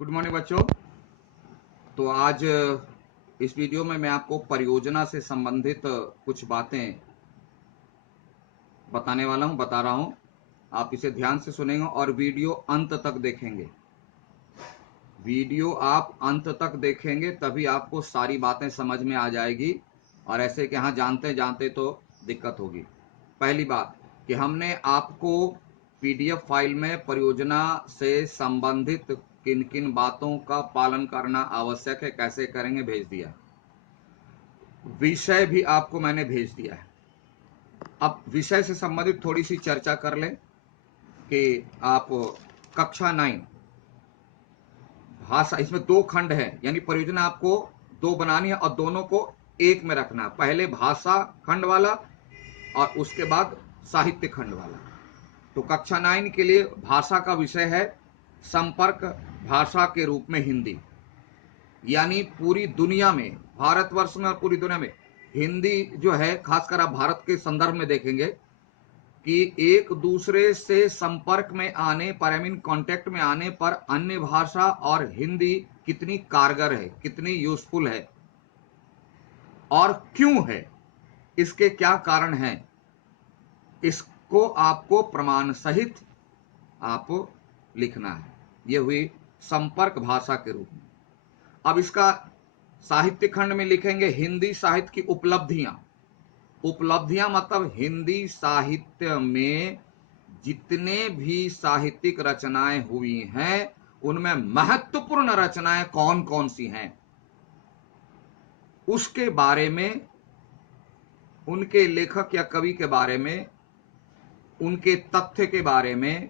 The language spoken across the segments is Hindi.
गुड मॉर्निंग बच्चों। तो आज इस वीडियो में मैं आपको परियोजना से संबंधित कुछ बातें बताने वाला हूं, बता रहा हूं। आप इसे ध्यान से सुनेंगे और वीडियो अंत तक देखेंगे। वीडियो आप अंत तक देखेंगे तभी आपको सारी बातें समझ में आ जाएगी, और ऐसे कि हाँ जानते जानते तो दिक्कत होगी। पहली बात कि हमने आपको पीडीएफ फाइल में परियोजना से संबंधित किन किन बातों का पालन करना आवश्यक है, कैसे करेंगे, भेज दिया। विषय भी आपको मैंने भेज दिया है। अब विषय से संबंधित थोड़ी सी चर्चा कर लें कि आप कक्षा 9 भाषा, इसमें 2 खंड है, यानी परियोजना आपको 2 बनानी है और दोनों को एक में रखना है। पहले भाषा खंड वाला और उसके बाद साहित्य खंड वाला। तो कक्षा 9 के लिए भाषा का विषय है संपर्क भाषा के रूप में हिंदी। यानी पूरी दुनिया में, भारतवर्ष में और पूरी दुनिया में हिंदी जो है, खासकर आप भारत के संदर्भ में देखेंगे कि एक दूसरे से संपर्क में आने पर, आई मीन कांटेक्ट में आने पर अन्य भाषा और हिंदी कितनी कारगर है, कितनी यूजफुल है और क्यों है, इसके क्या कारण हैं, इसको आपको प्रमाण सहित आप लिखना है। यह हुई संपर्क भाषा के रूप में। अब इसका साहित्य खंड में लिखेंगे हिंदी साहित्य की उपलब्धियां। उपलब्धियां मतलब हिंदी साहित्य में जितने भी साहित्यिक रचनाएं हुई हैं उनमें महत्वपूर्ण रचनाएं कौन कौन सी हैं, उसके बारे में, उनके लेखक या कवि के बारे में, उनके तथ्य के बारे में,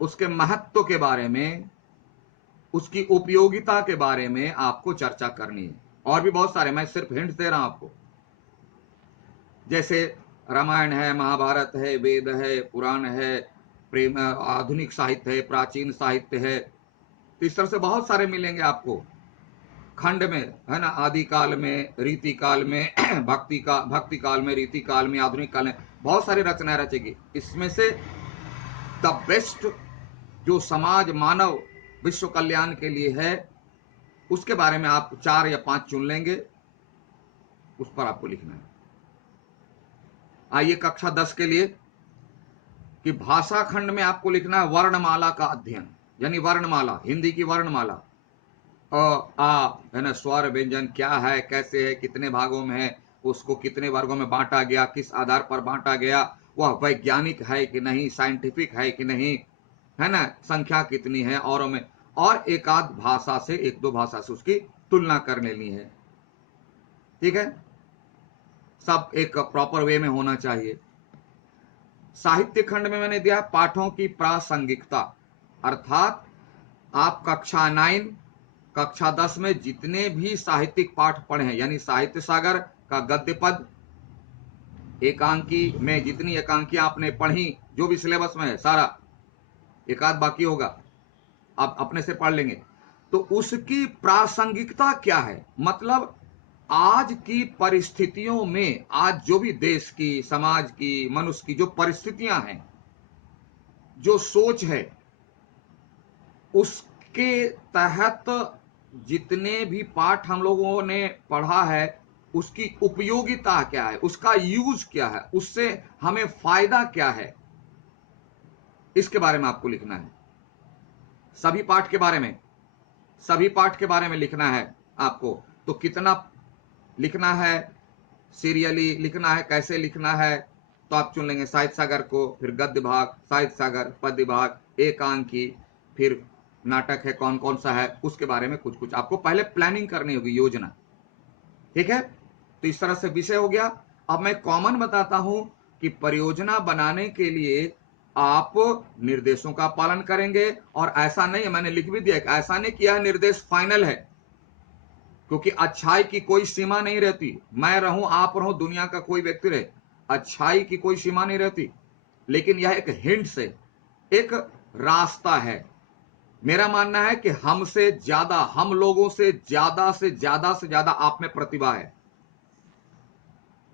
उसके महत्व के बारे में, उसकी उपयोगिता के बारे में आपको चर्चा करनी है। और भी बहुत सारे, मैं सिर्फ हिंट दे रहा हूं आपको। जैसे रामायण है, महाभारत है, वेद है, पुराण है, प्रेम, आधुनिक साहित्य है, प्राचीन साहित्य है। तो इस तरह से बहुत सारे मिलेंगे आपको खंड में, है ना। आदि काल में, रीति काल में, भक्ति काल में, रीति काल में, आधुनिक काल में बहुत सारी रचनाएं रचेगी। इसमें से द बेस्ट जो समाज, मानव, विश्व कल्याण के लिए है, उसके बारे में आप 4 या 5 चुन लेंगे, उस पर आपको लिखना है। आइए कक्षा 10 के लिए कि भाषा खंड में आपको लिखना है वर्णमाला का अध्ययन, यानी वर्णमाला, हिंदी की वर्णमाला। अ, आ, है ना, स्वर व्यंजन क्या है, कैसे है, कितने भागों में है, उसको कितने वर्गों में बांटा गया, किस आधार पर बांटा गया, वह वैज्ञानिक है कि नहीं, साइंटिफिक है कि नहीं, है ना, संख्या कितनी है, औरों में, और एक आध भाषा से, 1-2 भाषा से उसकी तुलना कर लेनी है। ठीक है, सब एक प्रॉपर वे में होना चाहिए। साहित्य खंड में मैंने दिया पाठों की प्रासंगिकता, अर्थात आप कक्षा 9, कक्षा 10 में जितने भी साहित्यिक पाठ पढ़े हैं, यानी साहित्य सागर का गद्य पद, एकांकी में जितनी एकांकियां आपने पढ़ी, जो भी सिलेबस में है सारा, एक आध बाकी होगा, आप अपने से पढ़ लेंगे। तो उसकी प्रासंगिकता क्या है, मतलब आज की परिस्थितियों में, आज जो भी देश की, समाज की, मनुष्य की जो परिस्थितियां हैं, जो सोच है, उसके तहत जितने भी पाठ हम लोगों ने पढ़ा है, उसकी उपयोगिता क्या है, उसका यूज क्या है, उससे हमें फायदा क्या है, इसके बारे में आपको लिखना है। सभी पाठ के बारे में, सभी पाठ के बारे में लिखना है आपको। तो कितना लिखना है, सीरियली लिखना है, कैसे लिखना है, तो आप चुन लेंगे साहित्य सागर को, फिर गद्य भाग, साहित्य सागर, पद्य भाग, एकांकी, फिर नाटक है कौन कौन सा है, उसके बारे में कुछ कुछ आपको पहले प्लानिंग करनी होगी, योजना। ठीक है, तो इस तरह से विषय हो गया। अब मैं कॉमन बताता हूं कि परियोजना बनाने के लिए आप निर्देशों का पालन करेंगे, और ऐसा नहीं है, मैंने लिख भी दिया, ऐसा नहीं किया निर्देश फाइनल है, क्योंकि अच्छाई की कोई सीमा नहीं रहती। मैं रहूं, आप रहो, दुनिया का कोई व्यक्ति रहे, अच्छाई की कोई सीमा नहीं रहती। लेकिन यह एक हिंट से, एक रास्ता है। मेरा मानना है कि हमसे ज्यादा, हम लोगों से ज्यादा से ज्यादा आप में प्रतिभा है,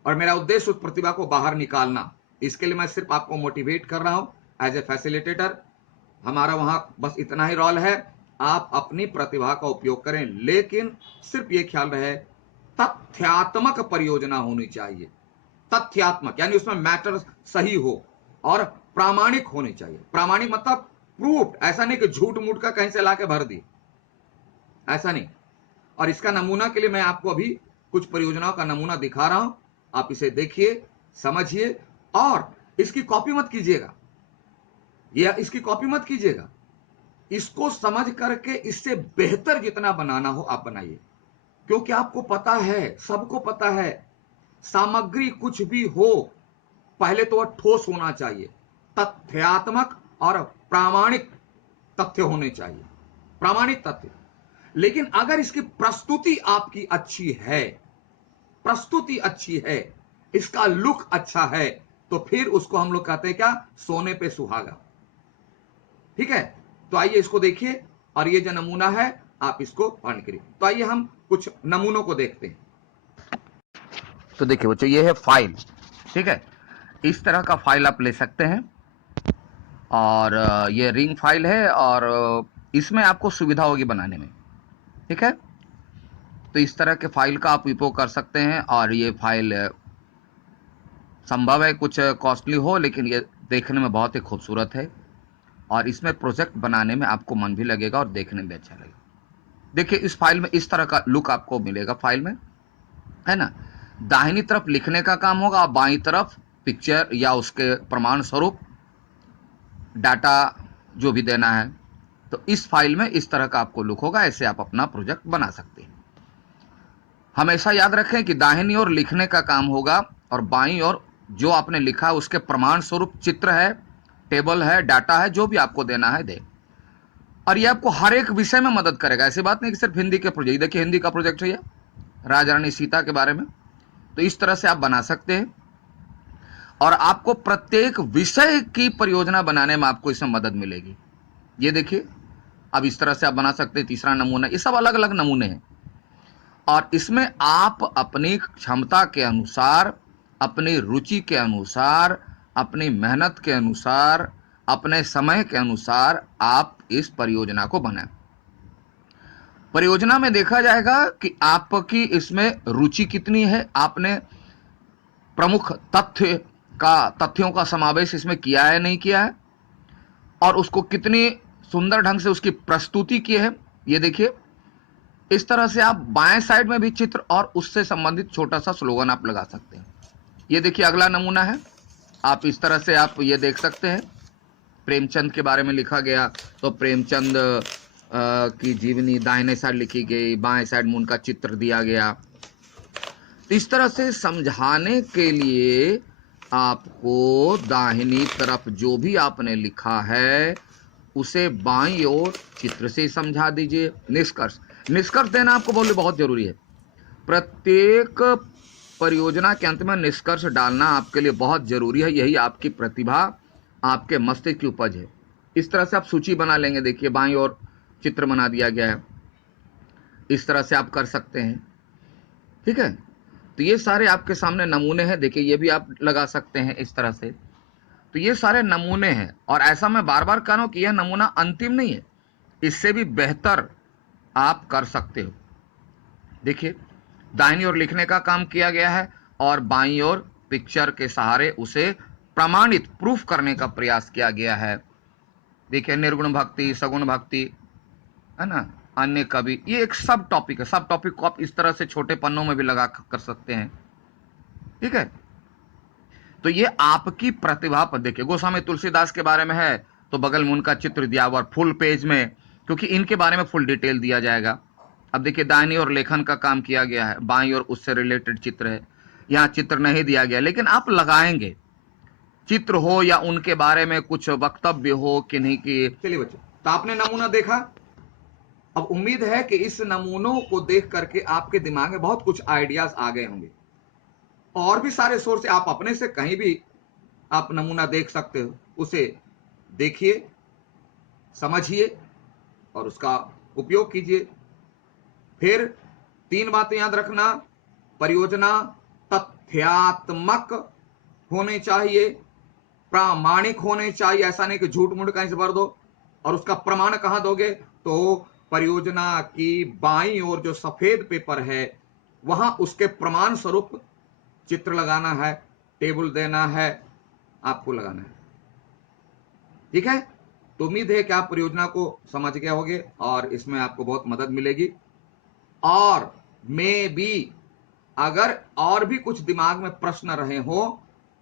और मेरा उद्देश्य उस प्रतिभा को बाहर निकालना। इसके लिए मैं सिर्फ आपको मोटिवेट कर रहा हूं एज ए फैसिलिटेटर। हमारा वहां बस इतना ही रोल है, आप अपनी प्रतिभा का उपयोग करें, लेकिन सिर्फ ये ख्याल रहे तथ्यात्मक परियोजना होनी चाहिए। तथ्यात्मक यानी उसमें मैटर सही हो और प्रामाणिक होनी चाहिए। प्रामाणिक मतलब प्रूफ, ऐसा नहीं कि झूठ मूठ का कहीं से लाके भर दी, ऐसा नहीं। और इसका नमूना के लिए मैं आपको अभी कुछ परियोजनाओं का नमूना दिखा रहा हूं, आप इसे देखिए, समझिए, और इसकी कॉपी मत कीजिएगा, या इसकी कॉपी मत कीजिएगा, इसको समझ करके इससे बेहतर जितना बनाना हो आप बनाइए। क्योंकि आपको पता है, सबको पता है, सामग्री कुछ भी हो, पहले तो वह ठोस होना चाहिए, तथ्यात्मक और प्रामाणिक तथ्य होने चाहिए, प्रामाणिक तथ्य। लेकिन अगर इसकी प्रस्तुति आपकी अच्छी है, प्रस्तुति अच्छी है, इसका लुक अच्छा है, तो फिर उसको हम लोग कहते हैं क्या, सोने पे सुहागा। ठीक है, तो आइए इसको देखिए, और ये जो नमूना है आप इसको पालन करिए। तो आइए हम कुछ नमूनों को देखते हैं। तो देखिए बच्चों, ये है फाइल। ठीक है, इस तरह का फाइल आप ले सकते हैं, और ये रिंग फाइल है, और इसमें आपको सुविधा होगी बनाने में। ठीक है, तो इस तरह के फाइल का आप उपयोग कर सकते हैं, और ये फाइल संभव है कुछ कॉस्टली हो, लेकिन ये देखने में बहुत ही खूबसूरत है, और इसमें प्रोजेक्ट बनाने में आपको मन भी लगेगा और देखने में भी अच्छा लगेगा। देखिए इस फाइल में इस तरह का लुक आपको मिलेगा फाइल में, है ना। दाहिनी तरफ लिखने का काम होगा, बाईं तरफ पिक्चर या उसके प्रमाण स्वरूप डाटा जो भी देना है। तो इस फाइल में इस तरह का आपको लुक होगा, ऐसे आप अपना प्रोजेक्ट बना सकते हैं। हमेशा याद रखें कि दाहिनी ओर लिखने का काम होगा, और बाईं ओर जो आपने लिखा है उसके प्रमाण स्वरूप चित्र है, टेबल है, डाटा है, जो भी आपको देना है दे। और ये आपको हर एक विषय में मदद करेगा। ऐसी बात नहीं कि सिर्फ हिंदी के प्रोजेक्ट। देखिए हिंदी का प्रोजेक्ट है ये, राजा रानी सीता के बारे में। तो इस तरह से आप बना सकते हैं, और आपको प्रत्येक विषय की परियोजना बनाने में आपको इसमें मदद मिलेगी। ये देखिए, अब इस तरह से आप बना सकते हैं। तीसरा नमूना, ये सब अलग अलग नमूने हैं, और इसमें आप अपनी क्षमता के अनुसार, अपनी रुचि के अनुसार, अपनी मेहनत के अनुसार, अपने समय के अनुसार आप इस परियोजना को बनाएं। परियोजना में देखा जाएगा कि आपकी इसमें रुचि कितनी है, आपने प्रमुख तथ्यों का समावेश इसमें किया है नहीं किया है, और उसको कितनी सुंदर ढंग से उसकी प्रस्तुति की है। ये देखिए, इस तरह से आप बाएं साइड में भी चित्र और उससे संबंधित छोटा सा स्लोगन आप लगा सकते हैं। ये देखिए अगला नमूना है, आप इस तरह से आप ये देख सकते हैं, प्रेमचंद के बारे में लिखा गया, तो प्रेमचंद की जीवनी दाहिने साइड लिखी गई, बाएं साइड में उनका चित्र दिया गया। इस तरह से समझाने के लिए आपको दाहिनी तरफ जो भी आपने लिखा है उसे बाईं ओर चित्र से समझा दीजिए। निष्कर्ष देना आपको बोले बहुत जरूरी है। प्रत्येक परियोजना के अंत में निष्कर्ष डालना आपके लिए बहुत जरूरी है। यही आपकी प्रतिभा, आपके मस्तिष्क की उपज है। इस तरह से आप सूची बना लेंगे। देखिए बाईं ओर चित्र बना दिया गया है, इस तरह से आप कर सकते हैं। ठीक है, तो ये सारे आपके सामने नमूने हैं। देखिए ये भी आप लगा सकते हैं इस तरह से। तो ये सारे नमूने हैं, और ऐसा मैं बार बार कह रहा हूं कि यह नमूना अंतिम नहीं है, इससे भी बेहतर आप कर सकते हो। देखिए दाहिनी ओर लिखने का काम किया गया है, और बाईं ओर पिक्चर के सहारे उसे प्रमाणित प्रूफ करने का प्रयास किया गया है। देखिए निर्गुण भक्ति, सगुण भक्ति, है ना, अन्य कवि, ये एक सब टॉपिक है। सब टॉपिक को आप इस तरह से छोटे पन्नों में भी लगा कर सकते हैं, ठीक है। तो ये आपकी प्रतिभा पर देखिए, गोस्वामी तुलसीदास के बारे में है तो बगल में उनका चित्र दिया हुआ फुल पेज में, क्योंकि इनके बारे में फुल डिटेल दिया जाएगा। अब देखिए दाहिनी और लेखन का काम किया गया है, बाईं और उससे रिलेटेड चित्र है। यहाँ चित्र नहीं दिया गया, लेकिन आप लगाएंगे, चित्र हो या उनके बारे में कुछ वक्तव्य हो कि नहीं कि। चलिए बच्चों, तो आपने नमूना देखा। अब उम्मीद है कि इस नमूनों को देख करके आपके दिमाग में बहुत कुछ आइडियाज आ गए होंगे। और भी सारे सोर्स आप अपने से कहीं भी आप नमूना देख सकते हो, उसे देखिए, समझिए और उसका उपयोग कीजिए। फिर 3 बातें याद रखना, परियोजना तथ्यात्मक होने चाहिए, प्रामाणिक होने चाहिए, ऐसा नहीं कि झूठ मूठ कहीं से भर दो। और उसका प्रमाण कहां दोगे, तो परियोजना की बाईं ओर जो सफेद पेपर है वहां उसके प्रमाण स्वरूप चित्र लगाना है, टेबल देना है, आपको लगाना है, ठीक है। तो उम्मीद है कि आप परियोजना को समझ गए होंगे और इसमें आपको बहुत मदद मिलेगी। और मैं भी, अगर और भी कुछ दिमाग में प्रश्न रहे हो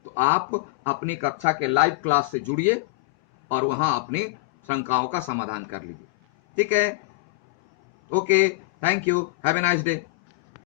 तो आप अपनी कक्षा के लाइव क्लास से जुड़िए और वहां अपनी शंकाओं का समाधान कर लीजिए, ठीक है। Okay, thank you, have a nice day.